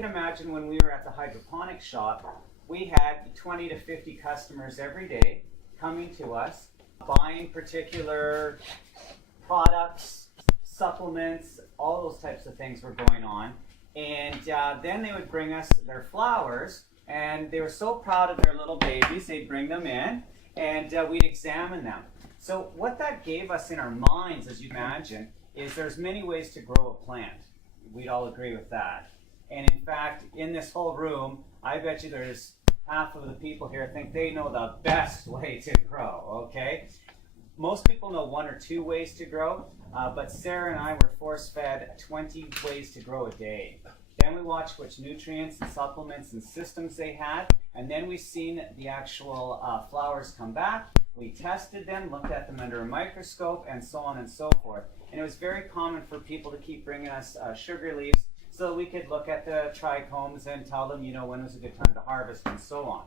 can imagine when we were at the hydroponic shop, we had 20 to 50 customers every day coming to us, buying particular products, supplements, all those types of things were going on. And then they would bring us their flowers, and they were so proud of their little babies, they'd bring them in, and we'd examine them. So what that gave us in our minds, as you imagine, is there's many ways to grow a plant. We'd all agree with that. And in fact, in this whole room, I bet you there's half of the people here think they know the best way to grow, okay? Most people know one or two ways to grow, but Sarah and I were force-fed 20 ways to grow a day. Then we watched which nutrients and supplements and systems they had, and then we seen the actual flowers come back. We tested them, looked at them under a microscope, and so on and so forth. And it was very common for people to keep bringing us sugar leaves so that we could look at the trichomes and tell them, you know, when was a good time to harvest and so on.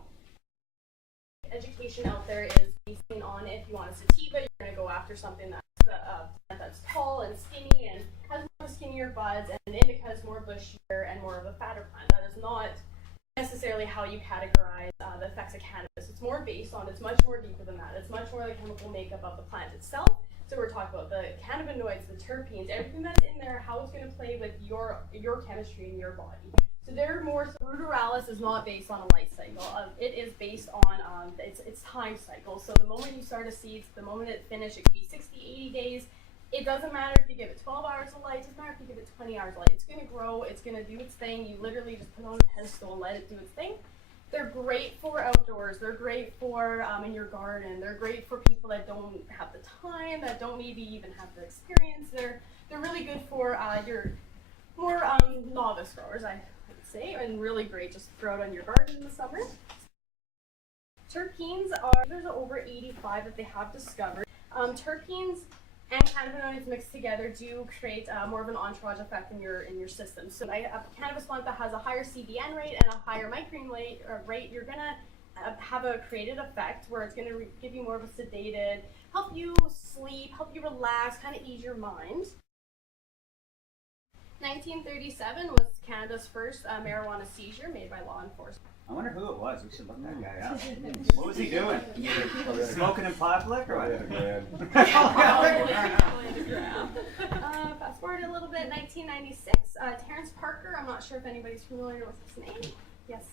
Education out there is basing on if you want a sativa, you're going to go after something that's tall and skinny and has more skinnier buds, and indica is more bushier and more of a fatter plant. That is not necessarily how you categorize the effects of cannabis. It's more based on, it's much more deeper than that. It's much more the chemical makeup of the plant itself. So we're talking about the cannabinoids, the terpenes, everything that's in there, how it's going to play with your chemistry in your body. So they're more, so ruderalis is not based on a life cycle. It is based on its time cycle. So the moment you start a seed, the moment it finishes, it could be 60, 80 days. It doesn't matter if you give it 12 hours of light, it doesn't matter if you give it 20 hours of light. It's going to grow, it's going to do its thing. You literally just put it on a pedestal and let it do its thing. They're great for outdoors. They're great for in your garden. They're great for people that don't have the time, that don't maybe even have the experience. They're really good for your more novice growers, I would say, and really great just throw it on your garden in the summer. Terpenes are, there's over 85 that they have discovered. Terpenes and cannabinoids mixed together do create more of an entourage effect in your system. So a cannabis plant that has a higher CBN rate and a higher micrine rate, you're gonna have a created effect where it's gonna give you more of a sedated, help you sleep, help you relax, kind of ease your mind. 1937 was Canada's first marijuana seizure made by law enforcement. I wonder who it was. We should look that guy up. What was he doing? Smoking in public or what? Fast forward a little bit, 1996. Terrence Parker, I'm not sure if anybody's familiar with his name. Yes.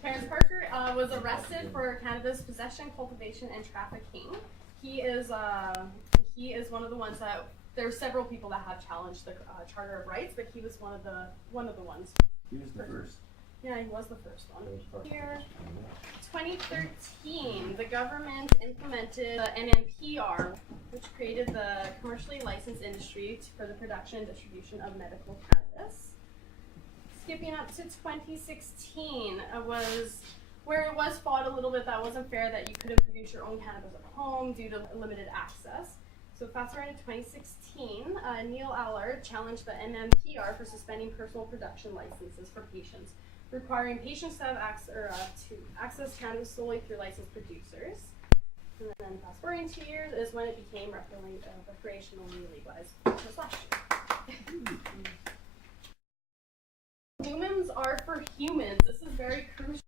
Terrence Parker was arrested for cannabis possession, cultivation, and trafficking. He is one of the ones that, there are several people that have challenged the Charter of Rights, but he was one of the ones. He was the first. Yeah, he was the first one. Here, 2013, the government implemented the NMPR, which created the commercially licensed industry for the production and distribution of medical cannabis. Skipping up to 2016 was where it was fought a little bit that wasn't fair that you couldn't produce your own cannabis at home due to limited access. So fast forward to 2016, Neil Allard challenged the NMPR for suspending personal production licenses for patients, requiring patients to have access cannabis solely through licensed producers. And then fast forwarding 2 years is when it became recreationally legalized, which was last year. Lumens are for humans. This is very crucial.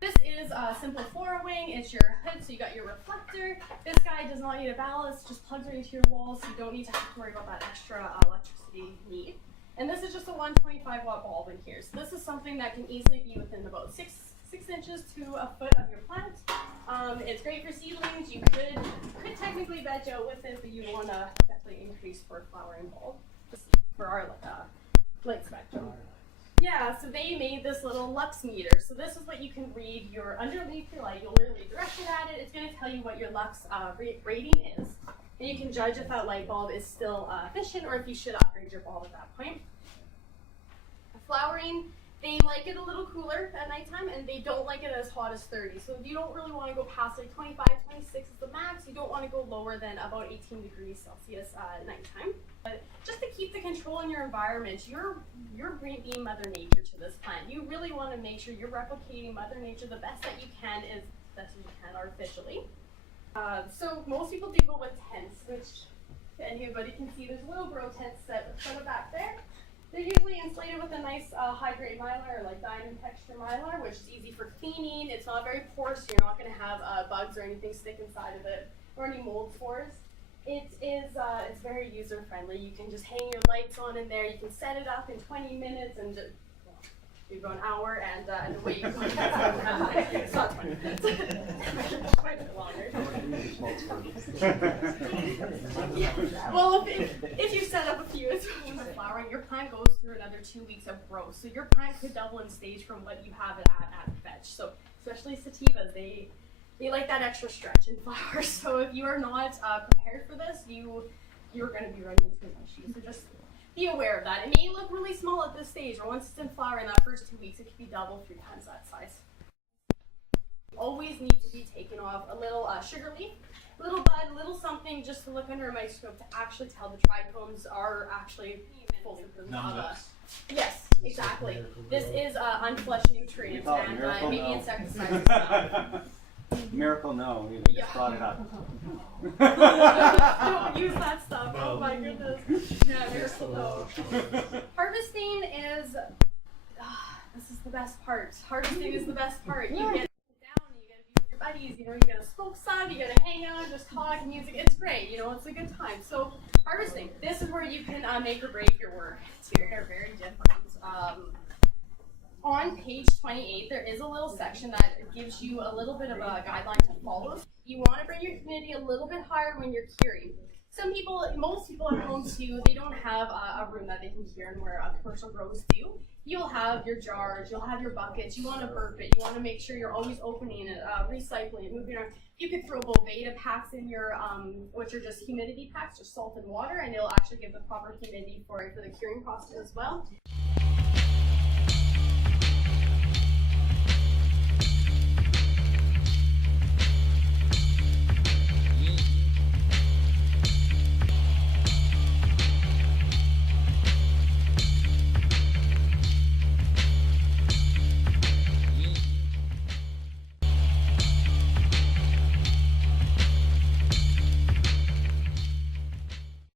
This is a simple four-wing. It's your hood, so you got your reflector. This guy does not need a ballast, just plugs right into your wall, so you don't need to have to worry about that extra electricity need. And this is just a 125 watt bulb in here. So this is something that can easily be within about six inches to a foot of your plant. It's great for seedlings. You could technically veg out with it, but you want to definitely increase for flowering bulb for our light spectrum. Yeah, so they made this little lux meter. So this is what you can read underneath your light. You'll literally direct it at it. It's going to tell you what your lux rating is. And you can judge if that light bulb is still efficient or if you should upgrade your bulb at that point. Flowering, they like it a little cooler at nighttime and they don't like it as hot as 30. So you don't really want to go past like 25, 26 is the max. You don't want to go lower than about 18 degrees Celsius at nighttime. But just to keep the control in your environment, you're being Mother Nature to this plant. You really want to make sure you're replicating Mother Nature the best that you can, as best as you can artificially. So most people do go with tents, which anybody can see. There's a little grow tent set in front of back there. They're usually insulated with a nice high-grade mylar, or like diamond texture mylar, which is easy for cleaning. It's not very porous, so you're not going to have bugs or anything stick inside of it, or any mold spores. It's very user-friendly. You can just hang your lights on in there. You can set it up in 20 minutes and just, you go an hour and away you go. It's not 20 minutes. Quite a bit longer. Well, if you set up a few of flowering, your plant goes through another 2 weeks of growth. So your plant could double in stage from what you have it at fetch. So especially sativas, they like that extra stretch in flowers. So if you are not prepared for this, you're going to be running into issues. So just be aware of that. It may look really small at this stage, or once it's in flower in that first 2 weeks, it could be double, 3 times that size. You always need to be taken off a little sugar leaf, little bud, little something, just to look under a microscope to actually tell the trichomes are actually full of yes, exactly. This is unflushed nutrients and maybe insecticides as well. Miracle no, we just brought it up. Don't use that stuff. No. Oh my goodness. Yeah, miracle no. Harvesting is, this is the best part. Harvesting is the best part. You get to sit down, you get to be with your buddies, you know, you get to smoke some, you get to hang out, just talk, music. It's great, you know, it's a good time. So harvesting, this is where you can make or break your work. Two are very different. On page 28, there is a little section that gives you a little bit of a guideline to follow. You want to bring your humidity a little bit higher when you're curing. Most people at home too, they don't have a room that they can cure in where commercial grows do. You'll have your jars, you'll have your buckets, you want to burp it, you want to make sure you're always opening it, recycling it, moving around. You could throw Boveda packs in your, which are just humidity packs, just salt and water, and it'll actually give the proper humidity for the curing process as well.